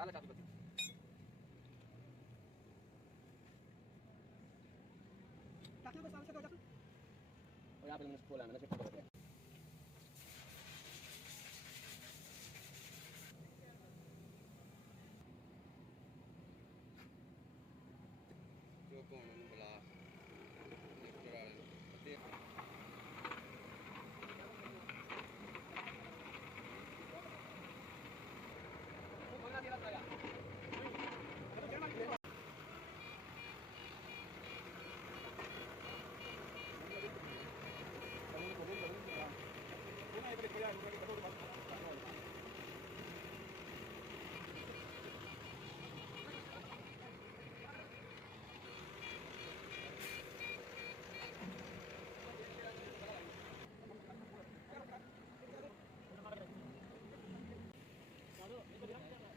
आला चाबी बची ताकि बस सामने से हो जा। और यहाँ पे मैंने खोला, मैंने शिफ्ट कर दिया। जो कौन है बुला लेफ्ट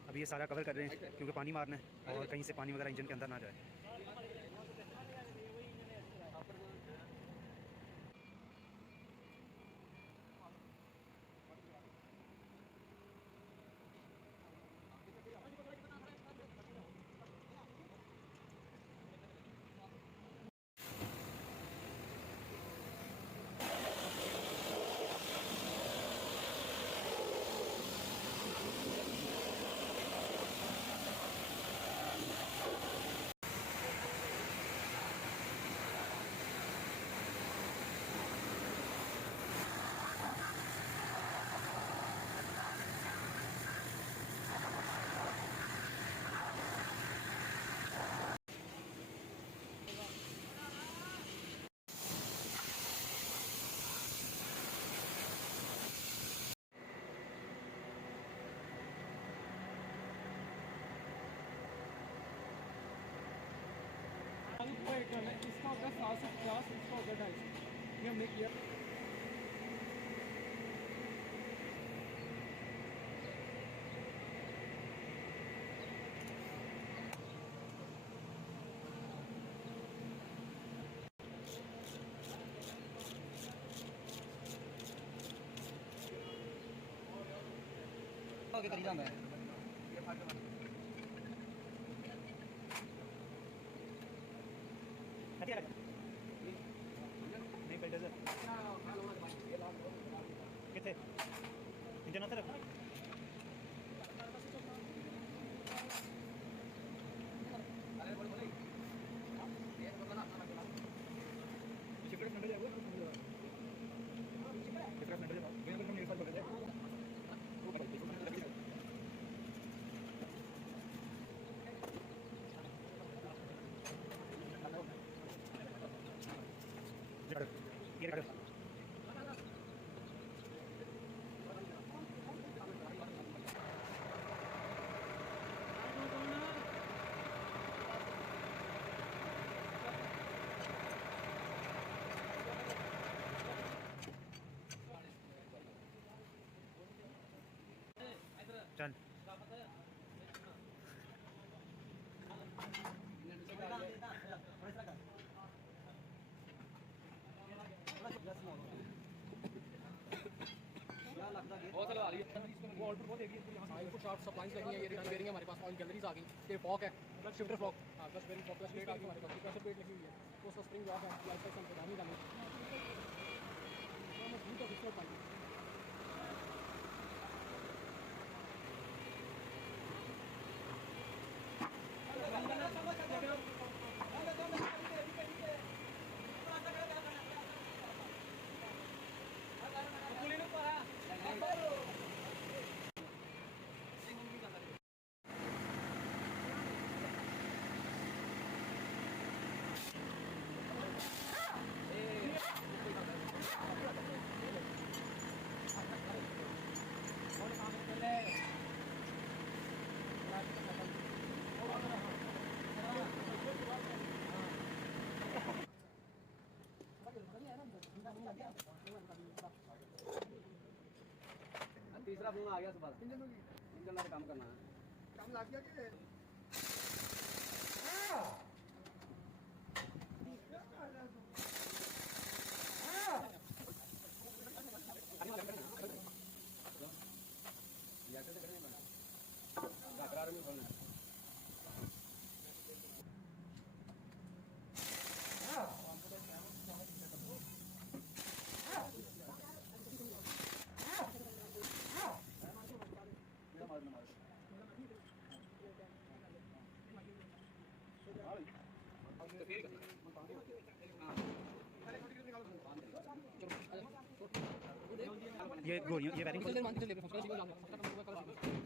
अभी ये सारा कवर कर रहे हैं क्योंकि पानी मारना है और कहीं से पानी वगैरह इंजन के अंदर ना जाए। इसका होगा 750, इसका होगा 250। ये हमने किया। आगे करी जाना है नहीं बेटे सर कितने इंजन आता रखो शिफ्ट नंबर जाओ शिफ्ट नंबर जाओ मेरे को मेरे पास पकड़ ले वो कर ये कर चल बहुत लगा ली वो ऑर्डर बहुत देगी इनको शॉर्ट सप्लाईज लगी है। ये रिटर्न बेयरिंग है हमारे पास, ऑयल गैलरीज आ गई, ये फॉक है प्लस शिफ्टर फ्लॉक, हां plus bearing block plus plate आ गई हमारे पास, प्रेशर प्लेट लगी हुई है, तो उसका स्प्रिंग लॉक है, लाइफ साइकिल प्रदान ही डालेंगे तो मजबूत ऑफिसर पाएंगे। तीसरा फोन आ गया सुबह इंजन का काम करना है, काम लग गया कि करार में ये गोलियां ये बैरिंग चल मान के चल ले फंक्शन सिग्नल जाना फंक्शन कलर सिग्नल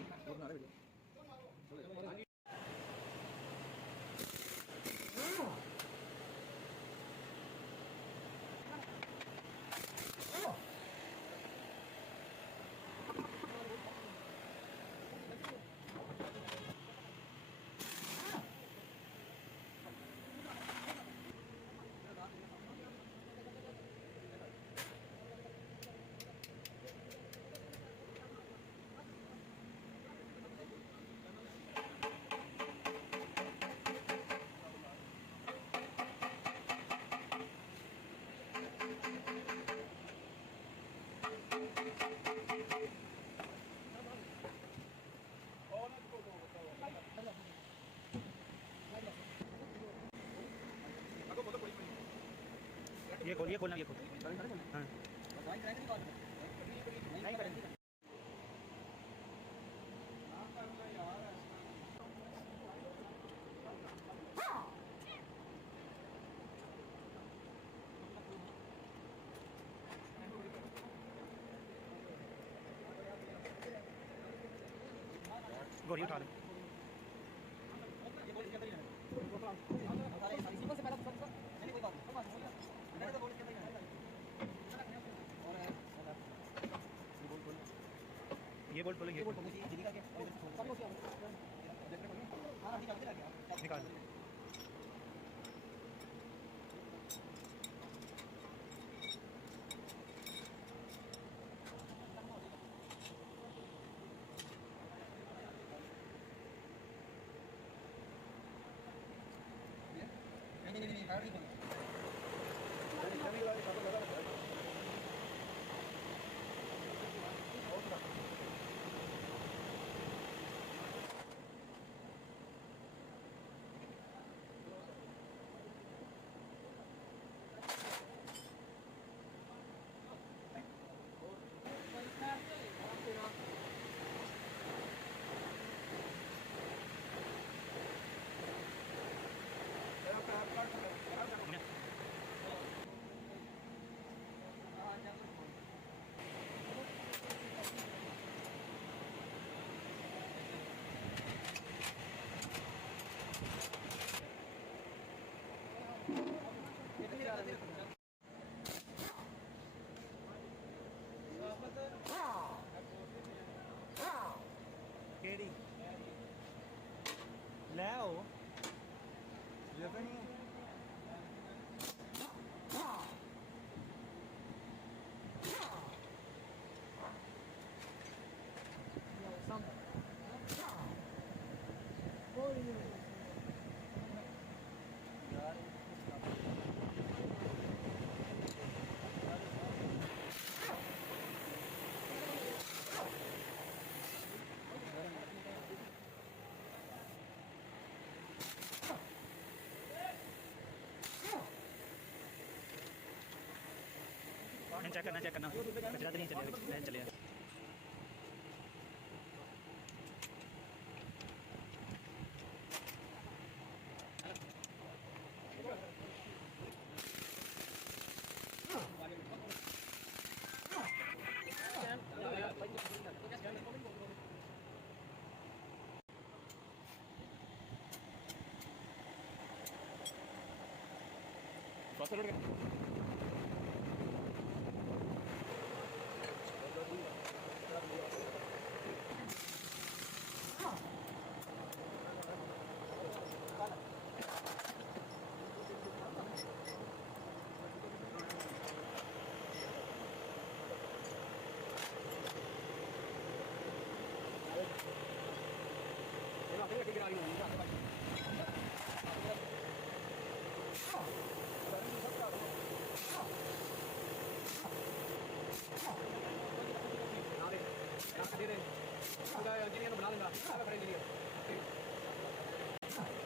ये खोलना ये खोल हाँ गोली उठा ले ये बोल्ट खोलो ये निकाल केड़ी ले आओ ये तो नहीं है चेक करना कचरा तो नहीं चलेगा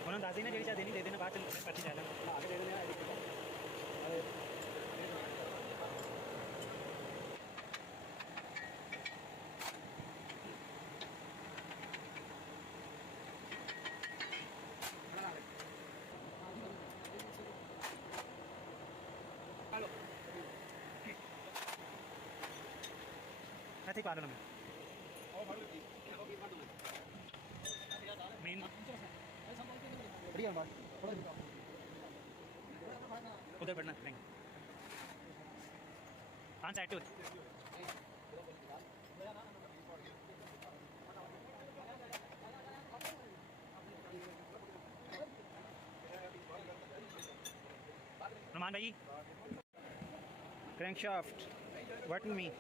उन्होंने दस देना जी देनी दे देना बाद पर्ची चल ऐसे ही पागल हमें मेन बढ़िया बात उधर बढ़ना नहीं हाँ साइड टू Roman भाई crankshaft what me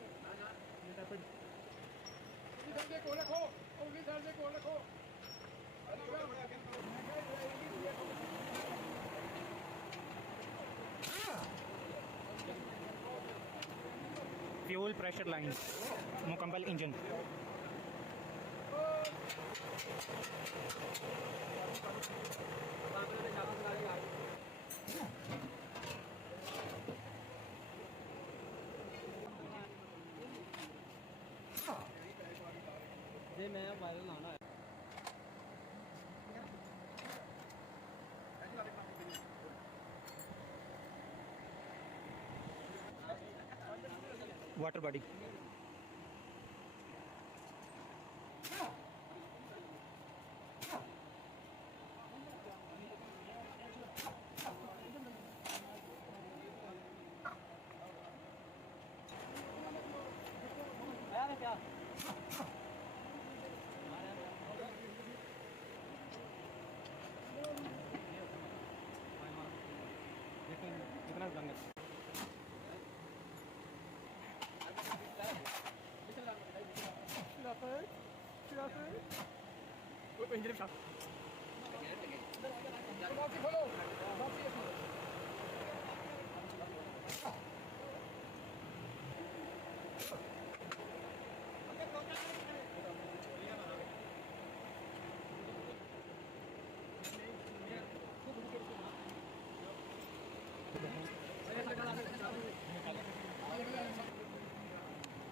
fuel pressure line मुकम्मल इंजन ये मैं वायरल आना है वाटर बॉडी क्या कितना रंग है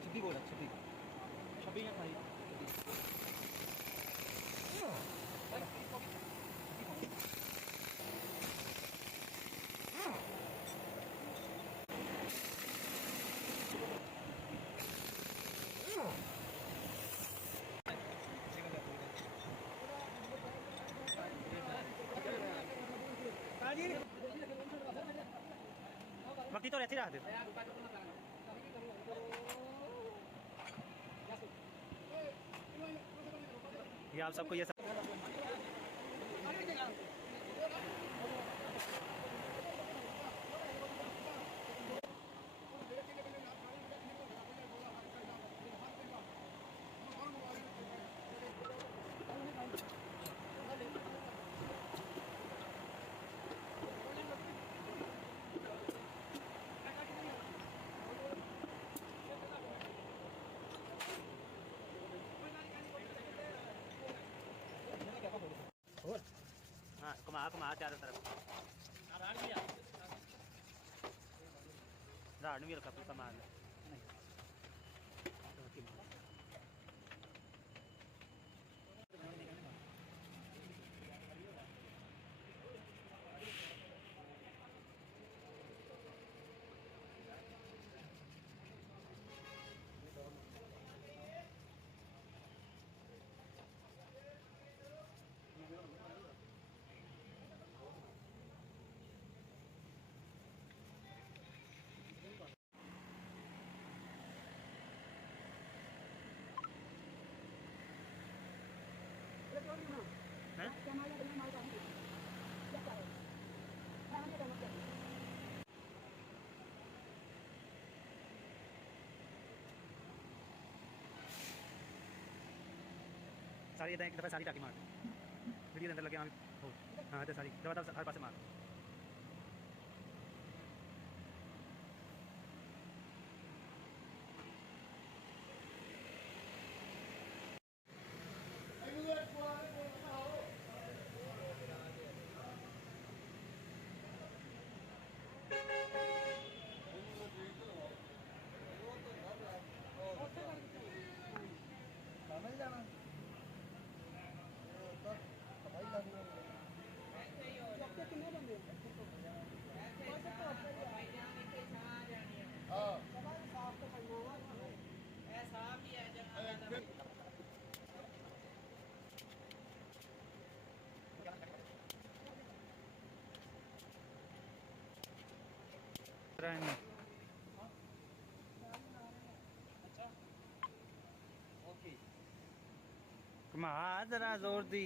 छुट्टी बोला छुट्टी छबी है भाई वक्ती तो रहती रहा थे ये आप सबको ये सब हाँ घुमा चारों तरफ राड भी रखा पूरा मार सारी एक दफ़ा सारी टाकी मार वीडियो अंदर लगे हाँ तो सारी दबा हर पास मार कितने बंदे उतरा है घुमा जरा जोर दी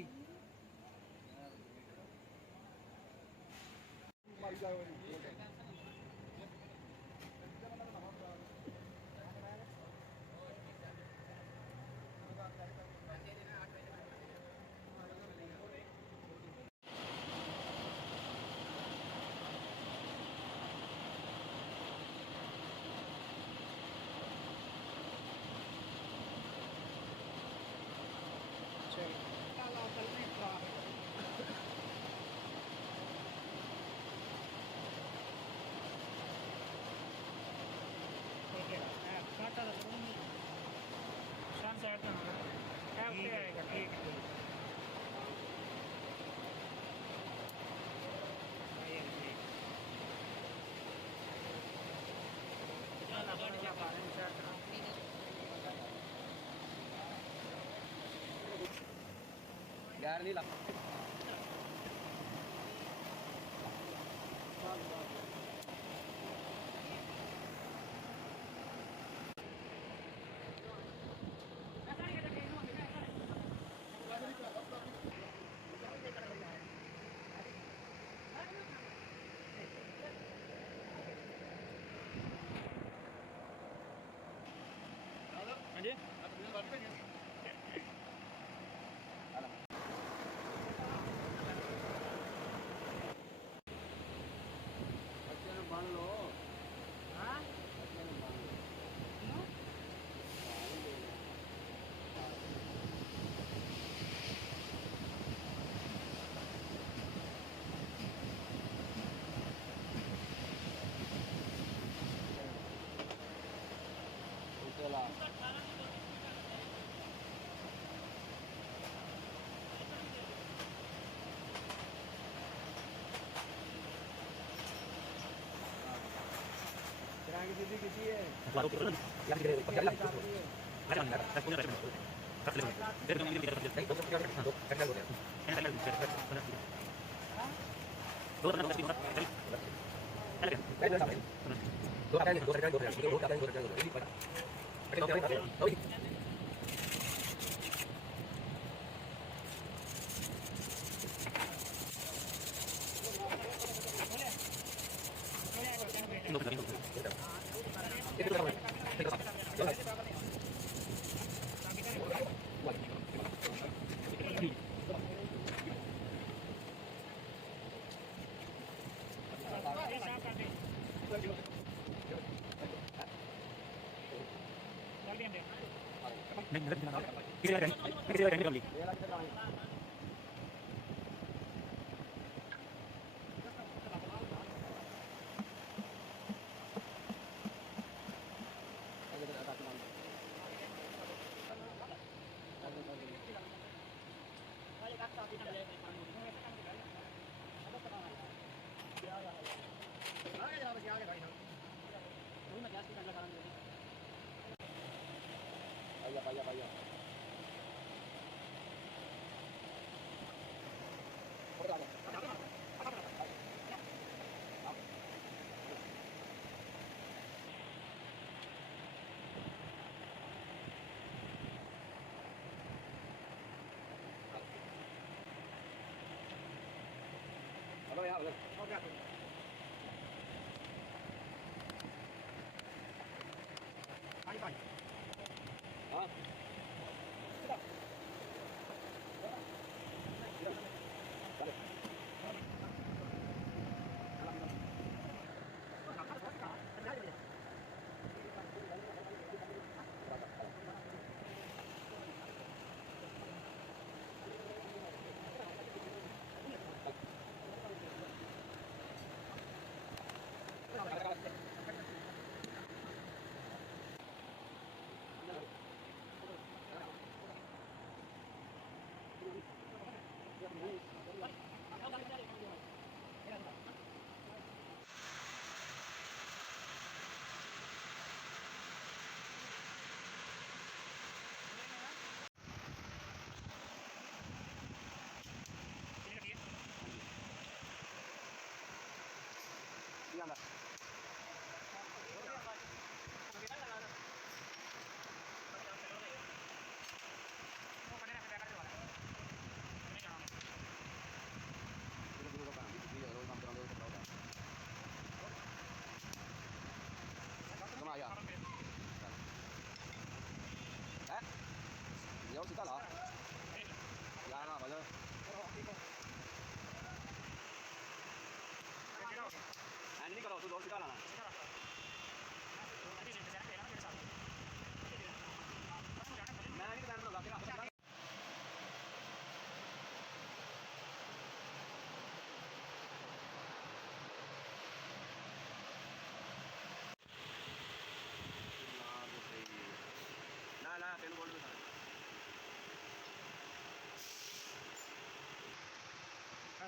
यार नहीं लग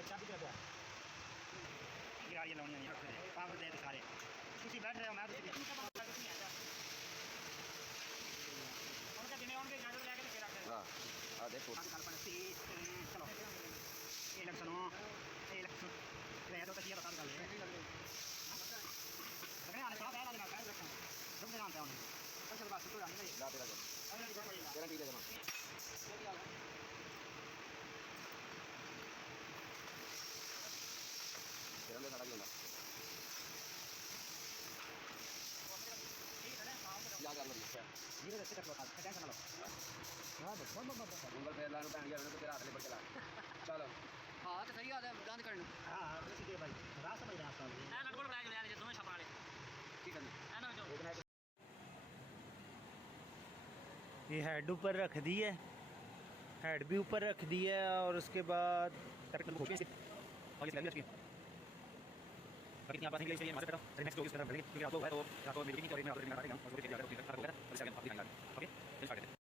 चाबी दे दो यार ये लाउनी है काम दे दे सारे ਤੁਸੀਂ बैठ रहे हो मैं तो कुछ नहीं आता उनका देने उनके इजाजत लेके तो फिर आके हां आ देखो कल पर चलो ये इलेक्शन ले दो तो ये बता दो अरे आने साहब आने ना काय रखना तुम जानते हो उन्हें चल बात तो आने नहीं ला तेरा गारंटी दे देना तेरा ले सारा भी होगा या कर लो ये तो कर लो क्या करना लो हां गूगल पे लानो पैन गया तो तेरा हाथ ले पड़ चला चलो हां तो सही बात है बंद कर लो हां उसी के भाई रात समझ रहा था मैं नटबोल बना के ले आने दोनों छपा ले ठीक है है ना जो ये हेड ऊपर रख दी है हेड भी ऊपर रख दी है और उसके बाद टर्मिनल खोल के और ये लगी बाकी यहाँ पास नहीं चाहिए हमारे बेटा नेक्स्ट लोग इस तरह भरेंगे क्योंकि आप लोग है तो आपको मीटिंग और में ऑर्डर में और वो चीज़ आ गया और इसे आगे आप दिखाएंगे ओके चलिए स्टार्ट करते हैं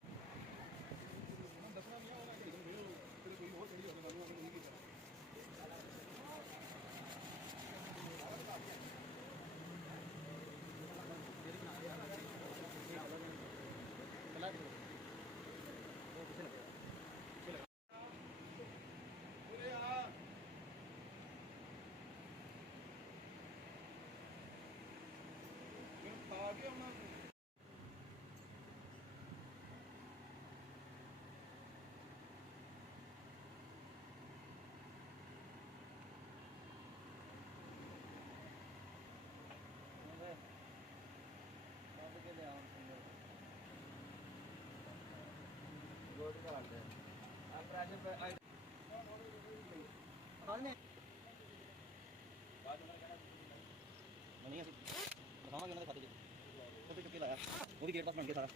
वो भी गेट पास बन गया सारा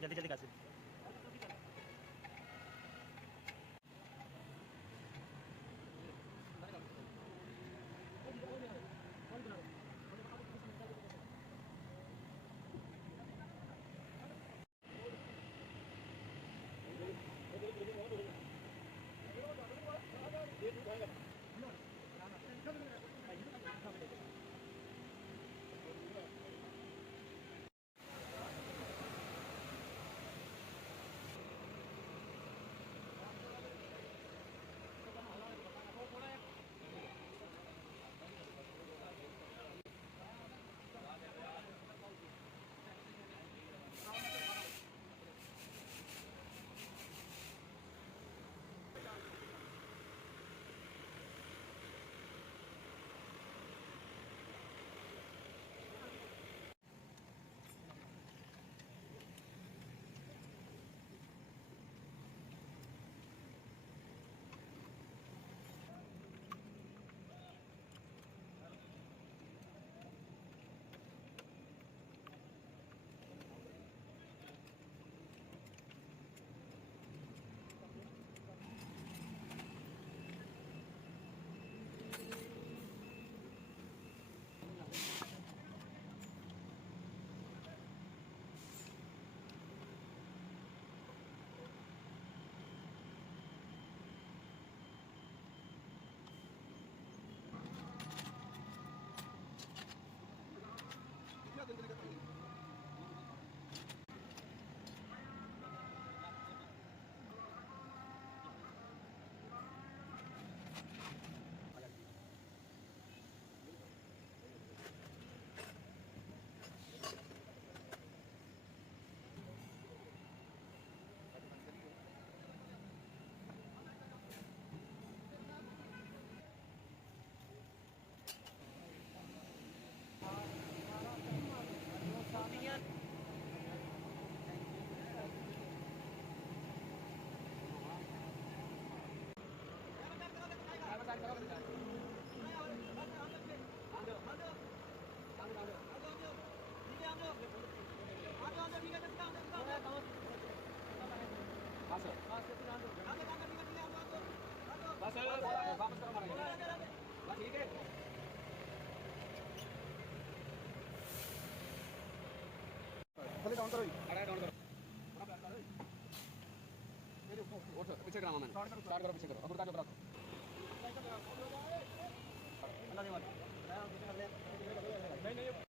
जल्दी जल्दी कर हाँ सर बस वापस करो हमारा बस ठीक है थोड़े डाउन करो अरे डाउन करो और सर पीछे कराना मैंने स्टार्ट करो पीछे करो अब उतार दो अल्लाह के बाद नहीं नहीं